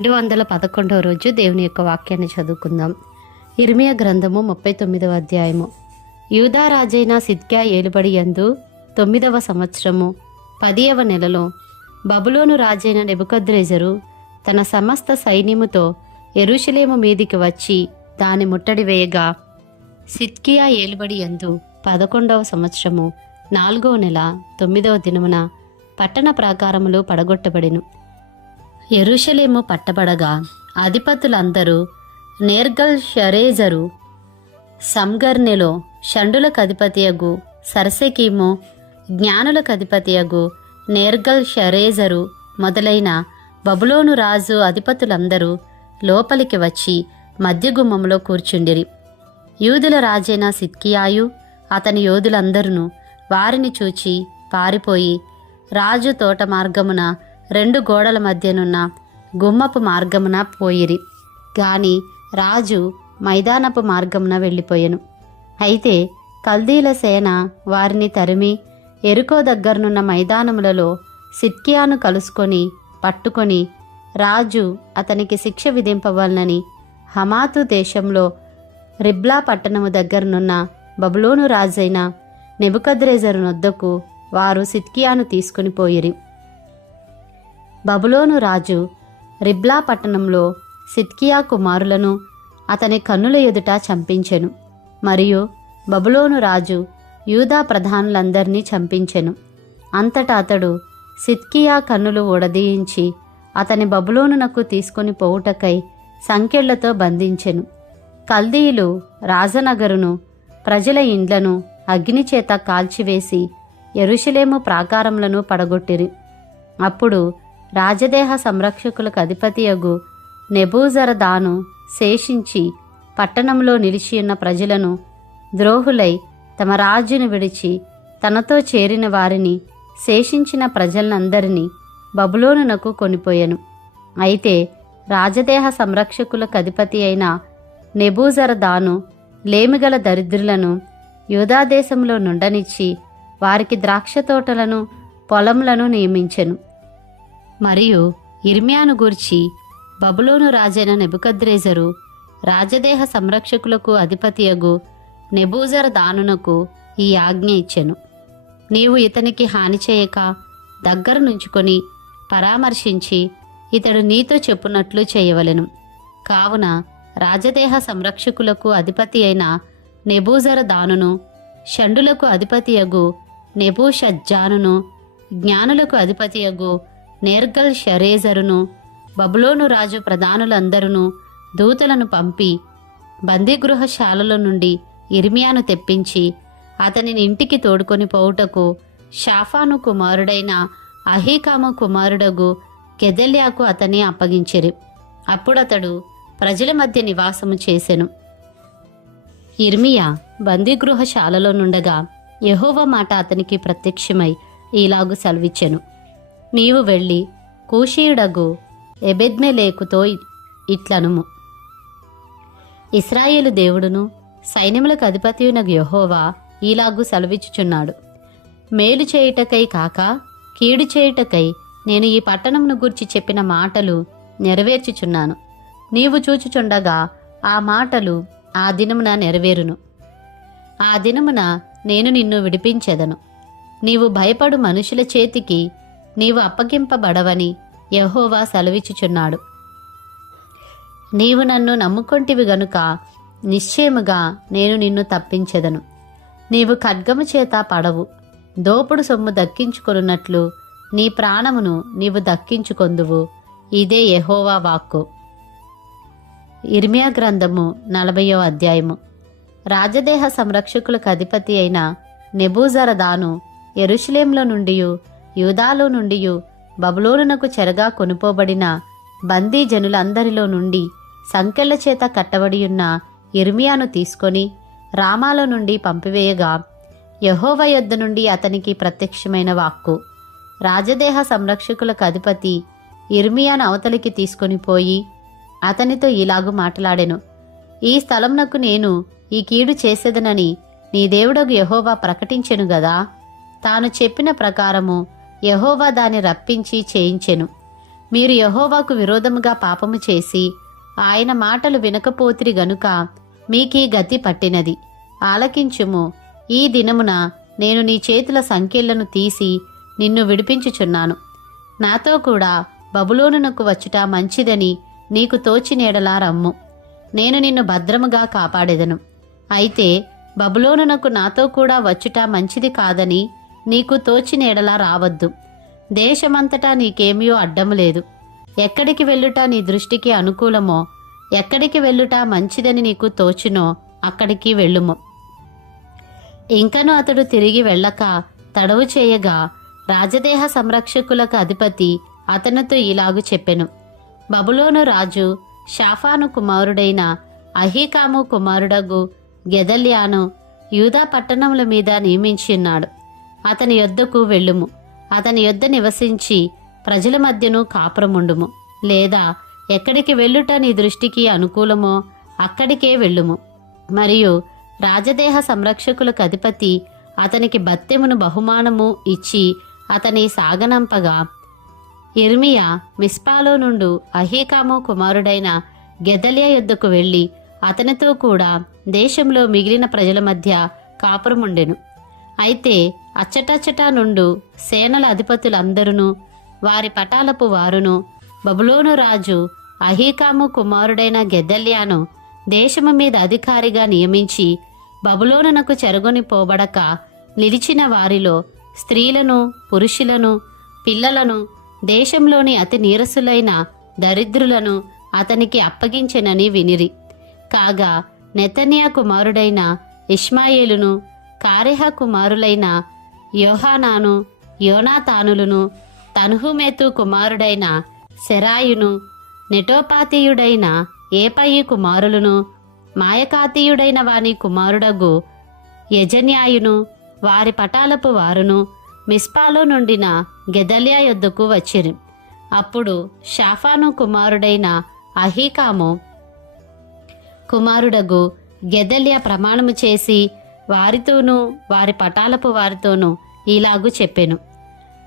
రెండు వందల పదకొండవ రోజు దేవుని యొక్క వాక్యాన్ని చదువుకుందాం. ఇర్మియా గ్రంథము ముప్పై తొమ్మిదవ అధ్యాయము. యూదా రాజైన సిద్క్యా ఏలుబడి యందు తొమ్మిదవ సంవత్సరము పదియవ నెలలో బబులోను రాజైన నెబుకద్రేజరు తన సమస్త సైన్యముతో ఎరుషలేము మీదికి వచ్చి దాని ముట్టడి వేయగా సిద్కియా ఏలుబడి యందు పదకొండవ సంవత్సరము నాలుగవ నెల తొమ్మిదవ దినమున పట్టణ ప్రాకారములు పడగొట్టబడిను. ఎరుషలేము పట్టబడగా అధిపతులందరూ నేర్గల్ షరేజరు సంగర్నెలో షండులకు అధిపతియగు సర్సెకీము జ్ఞానులకు అధిపతియగు నేర్గల్ షరేజరు మొదలైన బబులోను రాజు అధిపతులందరూ లోపలికి వచ్చి మధ్యగుమ్మంలో కూర్చుండిరి. యూదుల రాజైన సిద్కియాయు అతని యోధులందరూ వారిని చూచి పారిపోయి రాజు తోట మార్గమున రెండు గోడల మధ్యనున్న గుమ్మపు మార్గమున పోయిరి. గాని రాజు మైదానపు మార్గమున వెళ్ళిపోయెను. అయితే కల్దీల సేన వారిని తరిమి ఎరుకో దగ్గరనున్న మైదానములలో సిట్కియాను కలుసుకొని పట్టుకొని రాజు అతనికి శిక్ష విధింపవలనని హమాతు దేశంలో రిబ్లా పట్టణము దగ్గరనున్న బబులోను రాజైన నెబుకద్రేజరు నొద్దకు వారు సిట్కియాను తీసుకుని పోయిరి. బబులోను రాజు రిబ్లా పట్టణంలో సిత్కియా కుమారులను అతని కన్నుల ఎదుట చంపించెను. మరియు బబులోను రాజు యూదా ప్రధానులందరినీ చంపించెను. అంతటా అతడు సిత్కియా కన్నులు ఉడదీయించి అతని బబులోనునకు తీసుకొని పోవుటకై సంకెళ్ళతో బంధించెను. కల్దీయులు రాజనగరును ప్రజల ఇండ్లను అగ్నిచేత కాల్చివేసి ఎరుషలేము ప్రాకారములను పడగొట్టిరి. అప్పుడు రాజదేహ సంరక్షకులకు అధిపతియగు నెబూజరదాను శేషించి పట్టణంలో నిలిచియున్న ప్రజలను ద్రోహులై తమ రాజును విడిచి తనతో చేరిన వారిని శేషించిన ప్రజలందరినీ బబులోనునకు కొనిపోయెను. అయితే రాజదేహ సంరక్షకులకు అధిపతి అయిన నెబూజరదాను లేమిగల దరిద్రులను యూదాదేశంలో నుండనిచ్చి వారికి ద్రాక్ష తోటలను పొలములను నియమించెను. మరియు ఇర్మియాను గూర్చి బబులోను రాజైన నెబుకద్రేజరు రాజదేహ సంరక్షకులకు అధిపతియగు నెబూజర దానునకు ఈ ఆజ్ఞ ఇచ్చెను. నీవు ఇతనికి హాని చేయక దగ్గర నుంచుకొని పరామర్శించి ఇతడు నీతో చెప్పునట్లు చేయవలెను. కావున రాజదేహ సంరక్షకులకు అధిపతి అయిన నెబూజర దానును షండులకు అధిపతియగు నెబూషజ్జానును జ్ఞానులకు అధిపతియగు నేర్గల్ షరేజరును బబులోను రాజు ప్రధానులందరూ దూతలను పంపి బందీగృహశాలల నుండి ఇర్మియాను తెప్పించి అతనిని ఇంటికి తోడుకొని పోవుటకు షాఫాను కుమారుడైన అహీకామ కుమారుడగు కెదెల్యాకు అతన్ని అప్పగించిరి. అప్పుడతడు ప్రజల మధ్య నివాసము చేసెను. ఇర్మియా బందీగృహశాలలో నుండగా యహోవ మాట అతనికి ప్రత్యక్షమై ఈలాగు సెలవిచ్చెను. నీవు వెళ్ళి కూషీయుడగు ఎబెద్మెలేకుతో ఇట్లనుము. ఇస్రాయేలు దేవుడును సైన్యములకు అధిపతియునగు యహోవా ఈలాగు సెలవిచ్చుచున్నాడు. మేలు చేయుటకై కాక కీడు చేయుటకై నేను ఈ పట్టణమును గూర్చి చెప్పిన మాటలు నెరవేర్చుచున్నాను. నీవు చూచుచుండగా ఆ మాటలు ఆ దినమున నెరవేరును. ఆ దినమున నేను నిన్ను విడిపించెదను. నీవు భయపడు మనుషుల చేతికి నీవు అప్పగింపబడవని యహోవా సెలవిచ్చుచున్నాడు. నీవు నన్ను నమ్ముకొంటివి గనుక నిశ్చయముగా నేను నిన్ను తప్పించెదను. నీవు ఖడ్గము చేత పడవు. దోపుడు సొమ్ము దక్కించుకొనున్నట్లు నీ ప్రాణమును నీవు దక్కించుకొందువు. ఇదే యహోవా వాక్కు. ఇర్మియా గ్రంథము నలభయో అధ్యాయము. రాజదేహ సంరక్షకులకు అధిపతి అయిన నెబూజరదాను ఎరుషులేంలో నుండి యూదాలో నుండి బబులోనునకు చెరగా కొనుపోబడిన బందీ జనులందరిలో నుండి సంకెళ్ళ చేత కట్టబడియున్న ఇర్మియాను తీసుకొని రామాలో నుండి పంపివేయగా యహోవ యొద్ద నుండి అతనికి ప్రత్యక్షమైన వాక్కు. రాజదేహ సంరక్షకులకు అధిపతి ఇర్మియాను అవతలికి తీసుకొని పోయి అతనితో ఇలాగు మాట్లాడెను. ఈ స్థలంనకు నేను ఈ కీడు చేసేదనని నీ దేవుడగు యహోవా ప్రకటించెను గదా? తాను చెప్పిన ప్రకారము యహోవా దాన్ని రప్పించి చేయించెను. మీరు యహోవాకు విరోధముగా పాపము చేసి ఆయన మాటలు వినకపోతిరి గనుక మీకీ గతి పట్టినది. ఆలకించుము. ఈ దినమున నేను నీ చేతుల సంఖ్యలను తీసి నిన్ను విడిపించుచున్నాను. నాతో కూడా బబులోనునకు వచ్చుట మంచిదని నీకు తోచినేడలా రమ్ము. నేను నిన్ను భద్రముగా కాపాడెదను. అయితే బబులోనునకు నాతో కూడా వచ్చుట మంచిది కాదని నీకు తోచినేడలా రావద్దు. దేశమంతటా నీకేమీయో అడ్డము లేదు. ఎక్కడికి వెళ్ళుట నీ దృష్టికి అనుకూలమో ఎక్కడికి వెళ్ళుట మంచిదని నీకు తోచునో అక్కడికి వెళ్ళుము. ఇంకను అతడు తిరిగి వెళ్ళక తడవు చేయగా రాజదేహ సంరక్షకులకు అధిపతి అతనితో ఇలాగు చెప్పెను. బబులోను రాజు షాఫాను కుమారుడైన అహీకాము కుమారుడగు గెదల్యాను యూదా పట్టణముల మీద నియమించిన్నాడు అతని యొద్దకు వెళ్ళుము. అతని యొద్ద నివసించి ప్రజల మధ్యను కాపురముండుము. లేదా ఎక్కడికి వెళ్ళుట నీ దృష్టికి అనుకూలమో అక్కడికే వెళ్ళుము. మరియు రాజదేహ సంరక్షకులకు అధిపతి అతనికి బత్తెమును బహుమానము ఇచ్చి అతని సాగనంపగా ఇర్మియా మిస్పాలో నుండు అహీకాము కుమారుడైన గెదలియా యుద్ధకు వెళ్ళి అతనితో కూడా దేశంలో మిగిలిన ప్రజల మధ్య కాపురముండెను. అయితే అచ్చటచ్చటా నుండు సేనల అధిపతులందరును వారి పటాలపు వారును బబులోను రాజు అహీకాము కుమారుడైన గెదల్యాను దేశము మీద అధికారిగా నియమించి బబులోనునకు చెరగొని పోబడక నిలిచిన వారిలో స్త్రీలను పురుషులను పిల్లలను దేశంలోని అతి నీరసులైన దరిద్రులను అతనికి అప్పగించెనని వినిరి. కాగా నెతన్యా కుమారుడైన ఇష్మాయేలును కారెహ కుమారులైన యోహానాను యోనాతానులను తన్హుమేతు కుమారుడైన సెరాయును నెటోపాతీయుడైన ఏపయి కుమారులను మాయకాతీయుడైన వాని కుమారుడగు యజన్యాయును వారి పటాలపు వారును మిస్పాలో నుండిన గెదల్యా యొద్దకు వచ్చిరి. అప్పుడు షాఫాను కుమారుడైన అహీకాము కుమారుడగు గెదల్య ప్రమాణము చేసి వారితోనూ వారి పటాలపు వారితోనూ ఇలాగు చెప్పెను.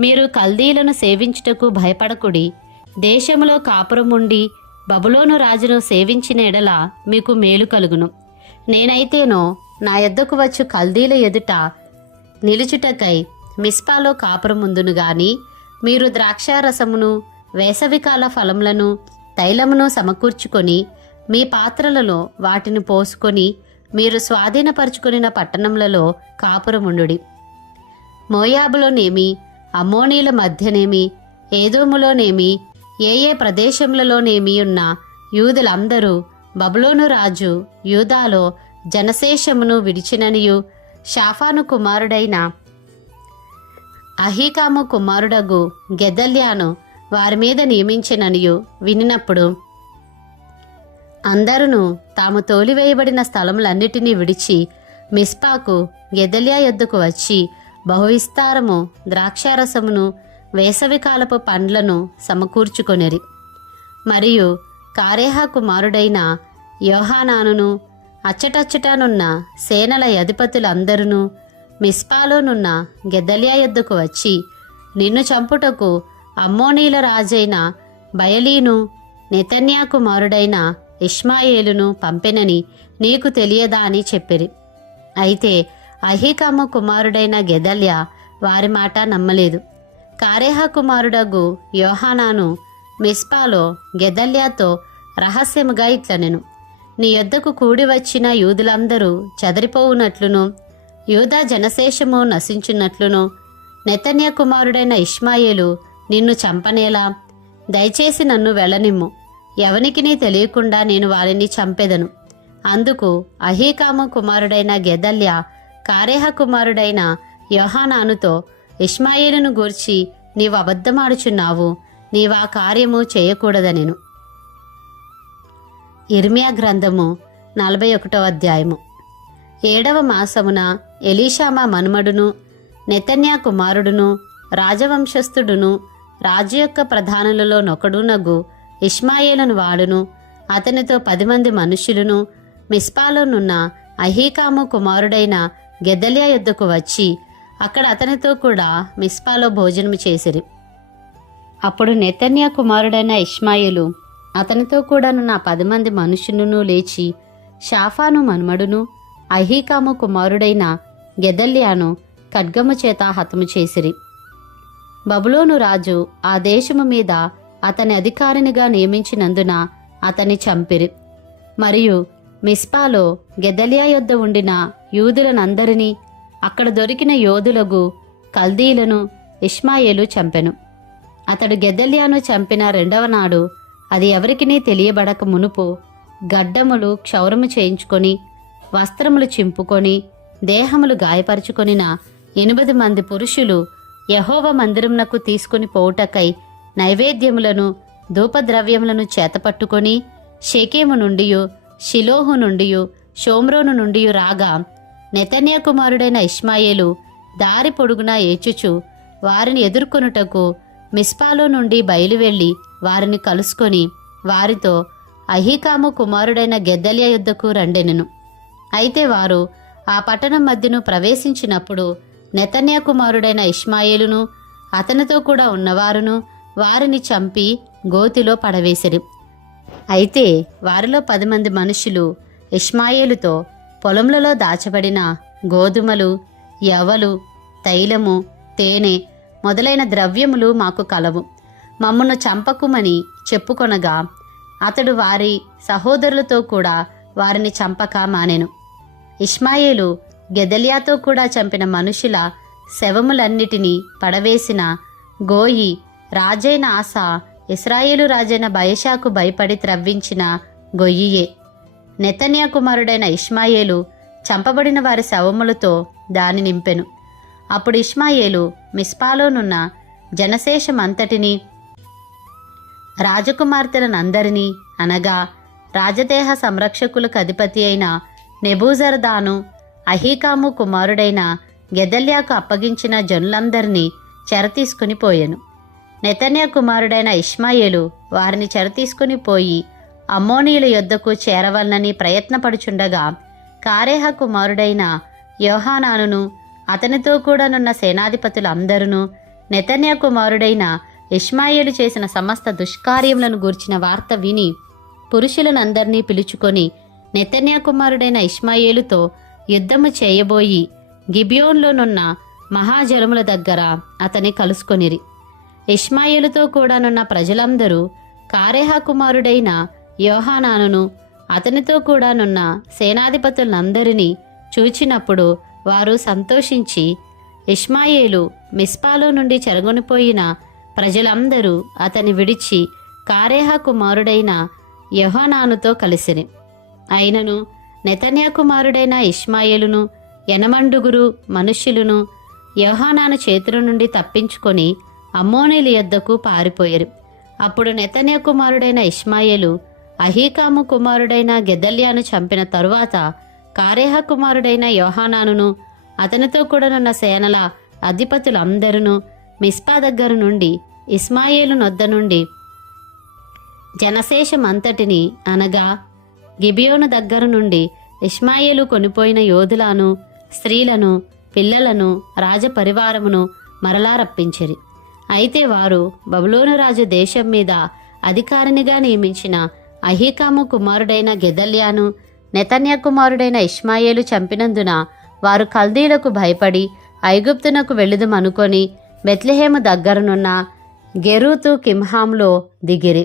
మీరు కల్దీలను సేవించుటకు భయపడకుడి. దేశంలో కాపురముండి బబులోను రాజును సేవించిన ఎడల మీకు మేలు కలుగును. నేనైతేనో నా యొద్దకు వచ్చు కల్దీల ఎదుట నిలుచుటకై మిస్పాలో కాపురముందును గాని మీరు ద్రాక్షారసమును వేసవికాల ఫలములను తైలమును సమకూర్చుకొని మీ పాత్రలలో వాటిని పోసుకొని మీరు స్వాధీనపరుచుకుని పట్టణములలో కాపురముండుడి. మోయాబులోనేమి అమోనీల మధ్యనేమి ఏదోములోనేమి ఏ ఏ ప్రదేశములలోనేమి ఉన్న యూదులందరూ బబులోను రాజు యూదాలో జనశేషమును విడిచిననియు షాఫాను కుమారుడైన అహీకాము కుమారుడగు గెదల్యాను వారి మీద నియమించిననియు వినినప్పుడు అందరును తాము తోలివేయబడిన స్థలములన్నిటినీ విడిచి మిస్పాకు గెదలియా యొద్దకు వచ్చి బహువిస్తారము ద్రాక్షారసమును వేసవికాలపు పండ్లను సమకూర్చుకొనిరి. మరియు కారేహా కుమారుడైన యోహానానును అచ్చటచ్చటానున్న సేనల అధిపతులందరూ మిస్పాలోనున్న గెదలియా యొద్దకు వచ్చి నిన్ను చంపుటకు అమ్మోనీల రాజైన బయలీను నెతన్యా కుమారుడైన ఇష్మాయేలును పంపెనని నీకు తెలియదా అని చెప్పిరి. అయితే అహికాము కుమారుడైన గెదల్య వారి మాట నమ్మలేదు. కారేహ కుమారుడగు యోహానాను మిస్పాలో గెదల్యాతో రహస్యముగా ఇట్లనెను. నీ యొద్దకు కూడి వచ్చిన యూదులందరూ చెదరిపోవునట్లును యూదా జనశేషము నశించున్నట్లును నెతన్య కుమారుడైన ఇష్మాయేలు నిన్ను చంపనేలా దయచేసి నన్ను వెళ్ళనిమ్ము. ఎవనికినీ తెలియకుండా నేను వారిని చంపెదను. అందుకు అహీకాము కుమారుడైన గెదల్య కారేహ కుమారుడైన యోహానానుతో ఇష్మాయిలును గూర్చి నీవు అబద్ధమాడుచున్నావు నీవా కార్యము చేయకూడదనెను. ఇర్మియా గ్రంథము నలభై ఒకటో అధ్యాయము. ఏడవ మాసమున ఎలీషామా మనుమడును నెతన్యా కుమారుడును రాజవంశస్థుడును రాజు యొక్క ప్రధానులలో నొకడునగు ఇష్మాయేలును వాడును. అతనితో పది మంది మనుష్యులను మిస్పాలోనున్న అహీకాము కుమారుడైన గెదలియా యుద్ధకు వచ్చి అక్కడ అతనితో కూడా మిస్పాలో భోజనం చేసిరి. అప్పుడు నెతన్యా కుమారుడైన ఇష్మాయిలు అతనితో కూడానున్న పది మంది మనుషులను లేచి షాఫాను మనుమడును అహీకాము కుమారుడైన గెదల్యాను ఖడ్గము చేత హతము చేసిరి. బబులోను రాజు ఆ దేశము మీద అతని అధికారినిగా నియమించినందున అతని చంపిరి. మరియు మిస్పాలో గెదలియా యొద్ద ఉండిన యూదులనందరినీ అక్కడ దొరికిన యోధులకు కల్దీలను ఇష్మాయేలు చంపెను. అతడు గెదలియాను చంపిన రెండవ నాడు అది ఎవరికినీ తెలియబడక మునుపు గడ్డములు క్షౌరము చేయించుకొని వస్త్రములు చింపుకొని దేహములు గాయపరుచుకొనిన ఎనిమిది మంది పురుషులు యహోవ మందిరంనకు తీసుకుని పోవుటకై నైవేద్యములను ధూపద్రవ్యములను చేతపట్టుకొని షేకేము నుండియు షిలోహు నుండియు షోమ్రోను నుండి రాగా నెతన్య కుమారుడైన ఇష్మాయేలు దారి పొడుగునా ఏచుచు వారిని ఎదుర్కొనుటకు మిస్పాలో నుండి బయలువెళ్ళి వారిని కలుసుకొని వారితో అహీకాము కుమారుడైన గెద్దలియ యుద్ధకు రండెనెను. అయితే వారు ఆ పట్టణం మధ్యను ప్రవేశించినప్పుడు నెతన్య కుమారుడైన ఇష్మాయేలును అతనితో కూడా ఉన్నవారును వారిని చంపి గోతిలో పడవేసిరి అయితే వారిలో పది మంది మనుషులు ఇష్మాయేలుతో పొలంలలో దాచబడిన గోధుమలు యవలు తైలము తేనె మొదలైన ద్రవ్యములు మాకు కలవు. మమ్మను చంపకుమని చెప్పుకొనగా అతడు వారి సహోదరులతో కూడా వారిని చంపక మానెను. ఇష్మాయేలు గెదలియాతో కూడా చంపిన మనుషుల శవములన్నిటినీ పడవేసిన గోయి రాజైన ఆశ ఇస్రాయేలు రాజైన బయషాకు భయపడి త్రవ్వించిన గొయ్యియే. నెతన్యా కుమారుడైన ఇష్మాయేలు చంపబడిన వారి శవములతో దాని నింపెను. అప్పుడు ఇష్మాయేలు మిస్పాలోనున్న జనశేషమంతటినీ రాజకుమార్తెలనందరినీ అనగా రాజదేహ సంరక్షకులకు అధిపతి అయిన నెబూజర్దాను అహీకాము కుమారుడైన గెదల్యాకు అప్పగించిన జనులందరినీ చెరతీసుకుని పోయెను. నెతన్య కుమారుడైన ఇష్మాయేలు వారిని చెరతీసుకుని పోయి అమ్మోనీయుల యొద్దకు చేరవలనని ప్రయత్నపడుచుండగా కారేహ కుమారుడైన యోహానానును అతనితో కూడానున్న సేనాధిపతులందరూ నెతన్య కుమారుడైన ఇష్మాయేలు చేసిన సమస్త దుష్కార్యములను గూర్చిన వార్త విని పురుషులనందరినీ పిలుచుకొని నెతన్య కుమారుడైన ఇష్మాయేలుతో యుద్ధము చేయబోయి గిబియోన్లోనున్న మహాజలముల దగ్గర అతని కలుసుకొనిరి. ఇష్మాయిలుతో కూడానున్న ప్రజలందరూ కారేహా కుమారుడైన యోహానానును అతనితో కూడానున్న సేనాధిపతులందరినీ చూచినప్పుడు వారు సంతోషించి ఇష్మాయేలు మిస్పాలో నుండి చెరగొనిపోయిన ప్రజలందరూ అతని విడిచి కారేహా కుమారుడైన యెహోనానుతో కలిసిరి. అయినను నెతన్యా కుమారుడైన ఇష్మాయేలును ఎనమండుగురు మనుష్యులను యోహానాను చేతుల నుండి తప్పించుకొని అమ్మోనీలు యొద్దకు పారిపోయారు. అప్పుడు నెతన్య కుమారుడైన ఇష్మాయేలు అహీకాము కుమారుడైన గెదల్యాను చంపిన తరువాత కారేహ కుమారుడైన యోహానానును అతనితో కూడానున్న సేనల అధిపతులందరూ మిస్పా దగ్గర నుండి ఇస్మాయేలు నొద్ద నుండి జనశేషమంతటిని అనగా గిబియోను దగ్గర నుండి ఇస్మాయేలు కొనిపోయిన యోధులను స్త్రీలను పిల్లలను రాజపరివారమును మరలా రప్పించిరి. అయితే వారు బబులోను రాజు దేశం మీద అధికారినిగా నియమించిన అహీకాము కుమారుడైన గెదల్యాను నెతన్య కుమారుడైన ఇష్మాయేలు చంపినందున వారు కల్దీలకు భయపడి ఐగుప్తునకు వెళ్ళుదమనుకొని బెత్లెహేము దగ్గరనున్న గెరూతు కింహాంలో దిగిరి.